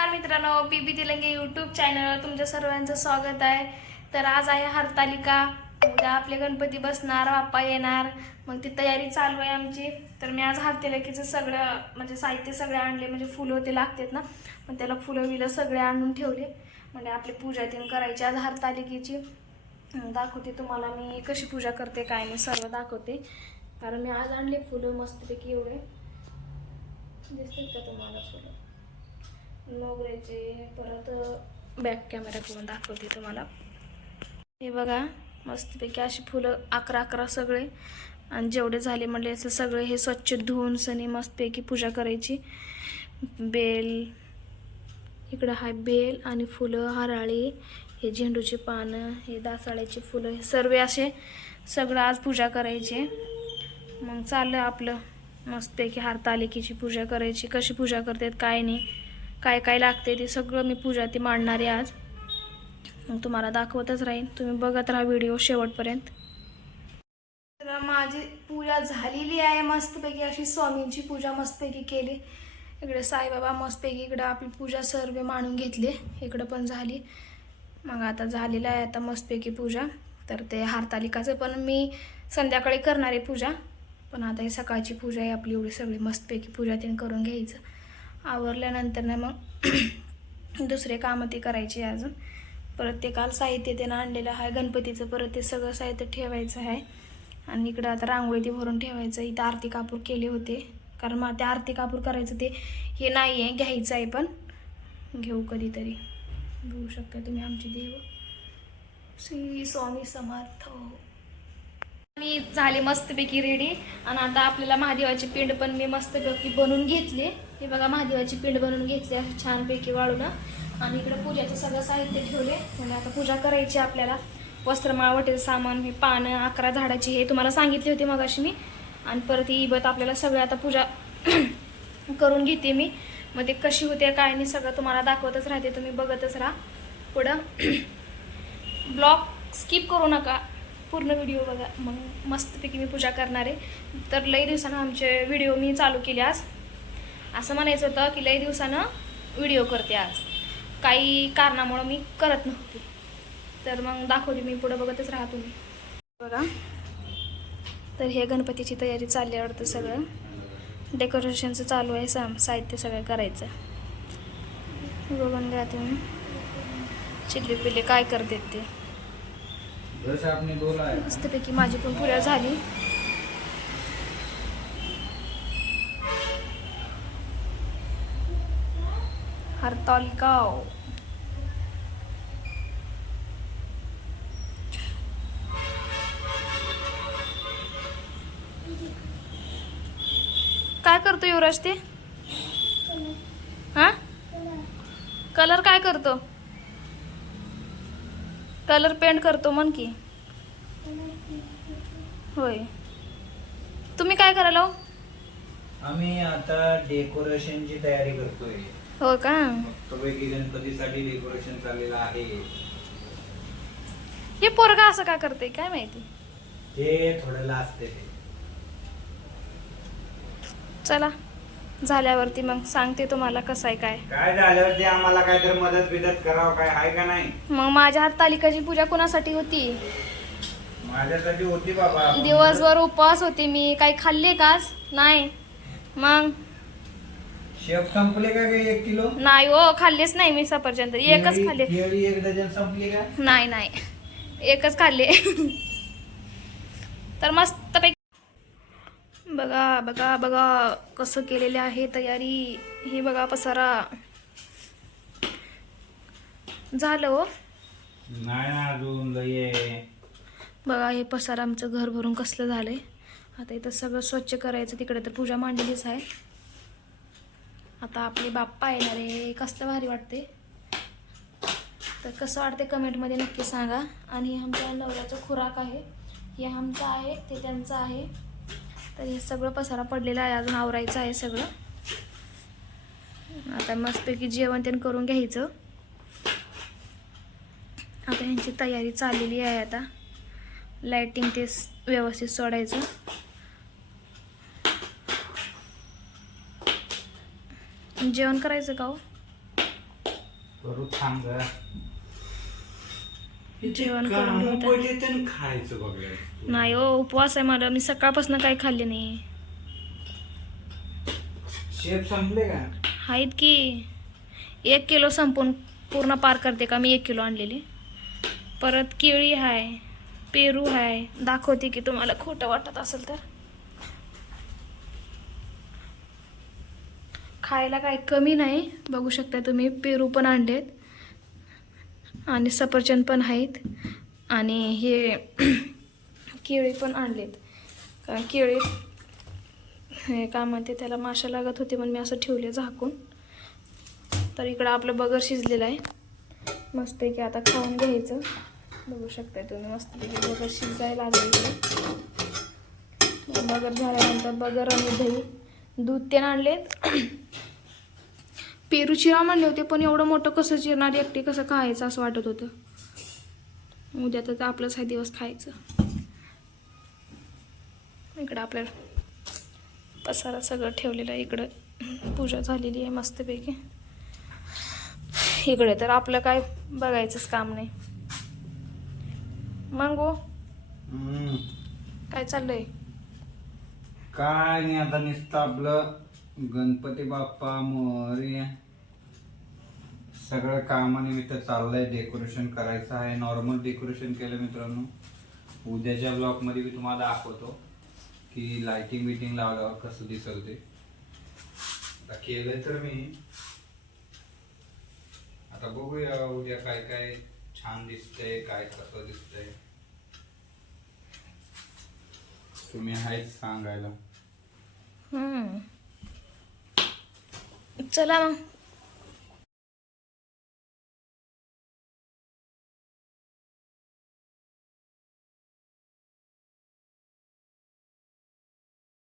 नमस्कार मित्रांनो बी बी तिलंगे यूट्यूब चॅनलवर तुमच्या सर्वांचं स्वागत आहे. तर आज आहे हरतालिका. उद्या आपले गणपती बसणार बाप्पा येणार. मग ती तयारी चालू आहे आमची. तर मी आज हरतालिकेचं सगळं म्हणजे साहित्य सगळे आणले. म्हणजे फुलं ते लागतात ना मग त्याला फुलं बिलं सगळे आणून ठेवले. म्हणजे आपली पूजा तीन करायची आज हरतालिकेची. दाखवते तुम्हाला मी कशी पूजा करते काय नाही सर्व दाखवते. कारण मी आज आणले फुलं मस्तपैकी एवढे. दिसतात का तुम्हाला फुलं? मोगऱ्याचे परत बॅक कॅमेरा करून दाखवते तुम्हाला. हे बघा मस्तपैकी अशी फुलं अकरा अकरा सगळे. आणि जेवढे झाले म्हणले असं सगळे हे स्वच्छ धुवून सनी मस्तपैकी पूजा करायची. बेल इकडं हाय बेल आणि फुलं हराळी हे झेंडूची पानं हे दासाळ्याची फुलं हे सर्व असे सगळं आज पूजा करायचे. मग चाललं आपलं. मस्तपैकी हारतालिकेची पूजा करायची. कशी पूजा करतात काय नाही. काय काय लागते ते सगळं मी पूजा ती मांडणार आहे आज. मग तुम्हाला दाखवतच राहीन. तुम्ही बघत राहा व्हिडिओ शेवटपर्यंत. तर माझी पूजा झालेली आहे. मस्तपैकी अशी स्वामींची पूजा मस्तपैकी केली. इकडे साईबाबा मस्तपैकी इकडं आपली पूजा सर्व मांडून घेतली. इकडं पण झाली. मग आता झालेलं आहे आता मस्तपैकी पूजा. तर ते हारतालिकाचं पण मी संध्याकाळी करणार आहे पूजा. पण आता ही सकाळची पूजा आहे. आपली एवढी सगळी मस्तपैकी पूजा तीन करून घ्यायचं. आवरल्यानंतर ना मग दुसरे कामं ते करायचे अजून. परत ते काल साहित्य त्यानं आणलेलं आहे गणपतीचं परत ते सगळं साहित्य ठेवायचं आहे. आणि इकडं आता रांगोळी ते भरून ठेवायचं इथं आरती कापूर केले होते. कारण मग ते आरती कापूर करायचं ते हे नाही आहे घ्यायचं आहे पण. घेऊ कधीतरी. बघू शकता तुम्ही आमचे देव. श्री स्वामी समर्थ. मी झाले मस्तपैकी रेडी आणि आता आपल्याला महादेवाची पिंड पण मी मस्तपैकी बनवून घेतली. हे बघा महादेवाची पिंड बनवून घेतली छानपैकी वाळून आणि इकडे पूजाचं सगळं साहित्य ठेवले म्हणजे आता पूजा करायची आपल्याला. वस्त्रमाळ वटेचं सामान हे पानं अकरा झाडाची हे तुम्हाला सांगितले होते मगाशी मी. आणि परत ही इबत आपल्याला सगळं आता पूजा करून घेते मी. मग ते कशी होते काय नाही सगळं तुम्हाला दाखवतच राहते. तुम्ही बघतच राहा. पुढं ब्लॉग स्किप करू नका. पूर्ण व्हिडिओ बघा. मग मस्तपैकी मी पूजा करणार आहे. तर लई दिवसानं आमचे व्हिडिओ मी चालू केले आज. असं म्हणायचं होतं की लई दिवसानं व्हिडिओ करते आज. काही कारणामुळं मी करत नव्हते. तर मग दाखवते मी पुढं बघतच राहा तुम्ही. बघा. तर हे गणपतीची तयारी चालली आहे वाटतं सगळं. डेकोरेशनचं चालू आहे साम साहित्य सगळं करायचं. बघून घ्या तुम्ही. चिल्ली पिल्ली काय करतात ते. मस्तपैकी माझी पण पूजा झाली. हरतालिका काय करतो युवराज ते? हा? कलर काय करतो? कलर पेंट करतो म्हण की. होय. तुम्ही काय करायला हो? आम्ही आता डेकोरेशनची तयारी करतोय. हो का? मस्तपैकी गणपतीसाठी डेकोरेशन चाललेलं आहे. हे पोरगा असं का करते काय माहिती? ते थोडं लास्ट ते. चला झाल्यावरती मग सांगते तुम्हाला कसं आहे काय. काय झाल्यावर ते आम्हाला काय तर मदत बिदत करावं काय आहे का नाही? मग माझ्या हारतालिकाची पूजा कोणासाठी होती? माझ्यासाठी होती बाबा. दिवसभर उपवास होते मी. काही खाल्ले काच नाही. मग? शेप संपले का काही एक किलो? नाही हो खाल्लेच नाही मी सफरचंद. एकच केळी- खाल्ले. केळी एक डझन संपली का? नाही नाही. एकच खाल्ले. तर मस्त पैकी बघा बघा बघा कसं केलेले आहे तयारी. हे बघा पसारा. झालं हो? नाही ना अजून आहे. बघा हे पसारा आमचं घर भरून कसलं झालंय. आता इथं सगळं स्वच्छ करायचं तिकडे तर पूजा मांडलेलीच आहे. आता आपले बाप्पा येणार आहे. कसलं भारी वाटते तर कसं वाटते कमेंटमध्ये नक्की सांगा. आणि हे आमच्या नवऱ्याचं खुराक आहे. हे आमचं आहे ते त्यांचं आहे. तर हे सगळं पसारा पडलेलं आहे. अजून आवरायचं आहे सगळं. आता मस्तपैकी जेवण त्यानं करून घ्यायचं. आता ह्यांची तयारी चाललेली आहे आता. लाईटिंग ते स- व्यवस्थित सोडायचं. जेवण करायचं का हो. जेवण करून नाही हो उपवास आहे मला मी सकाळपासून काही खाल्ले नाही. शेप संपले का? आहेत की. एक किलो संपून पूर्ण पार करते का? मी एक किलो आणलेली. परत केळी आहे पेरू आहे दाखवते की तुम्हाला खोटं वाटत असेल तर. खायला काही कमी नाही. बघू शकता तुम्ही पेरू पण आणलेत. आणि सफरचंद पण आहेत. आणि हे केळी पण आणलेत. कारण केळी हे काय म्हणते त्याला माशा लागत होते म्हणून मी असं ठेवले झाकून. तर इकडं आपलं बगर शिजलेलं आहे. मस्तपैकी आता खाऊन घ्यायचं. बघू शकताय तुम्ही मस्तपैकी बगर शिजायला लागले बगर झाल्यानंतर बगर आणि दही. दूध ते आणलेत. पेरू चिरा म्हणले होते पण एवढं मोठं कसं चिरणार एकटे कसं खायचं असं वाटत होतं. उद्या तर आपलंच हा दिवस खायचं. इकडं आपल्याला पसारा सगळं ठेवलेलं आहे इकडं पूजा झालेली आहे मस्तपैकी. इकडे तर आपलं काय बघायचंच काम नाही. मग. काय चाललंय? काय नाही आता नुसतं आपलं गणपती बाप्पा मोरी सगळं कामानिमित्त चाललंय डेकोरेशन करायचं आहे. नॉर्मल डेकोरेशन केलं मित्रांनो. उद्याच्या ब्लॉकमध्ये मी तुम्हाला दाखवतो की लाइटिंग बिटिंग लावल्यावर कसं दिसल ते. आता केलंय तर मी. आता बघूया उद्या काय काय छान दिसतंय काय कसं दिसतंय. तुम्ही आहेच सांगायला हम्म. चला मग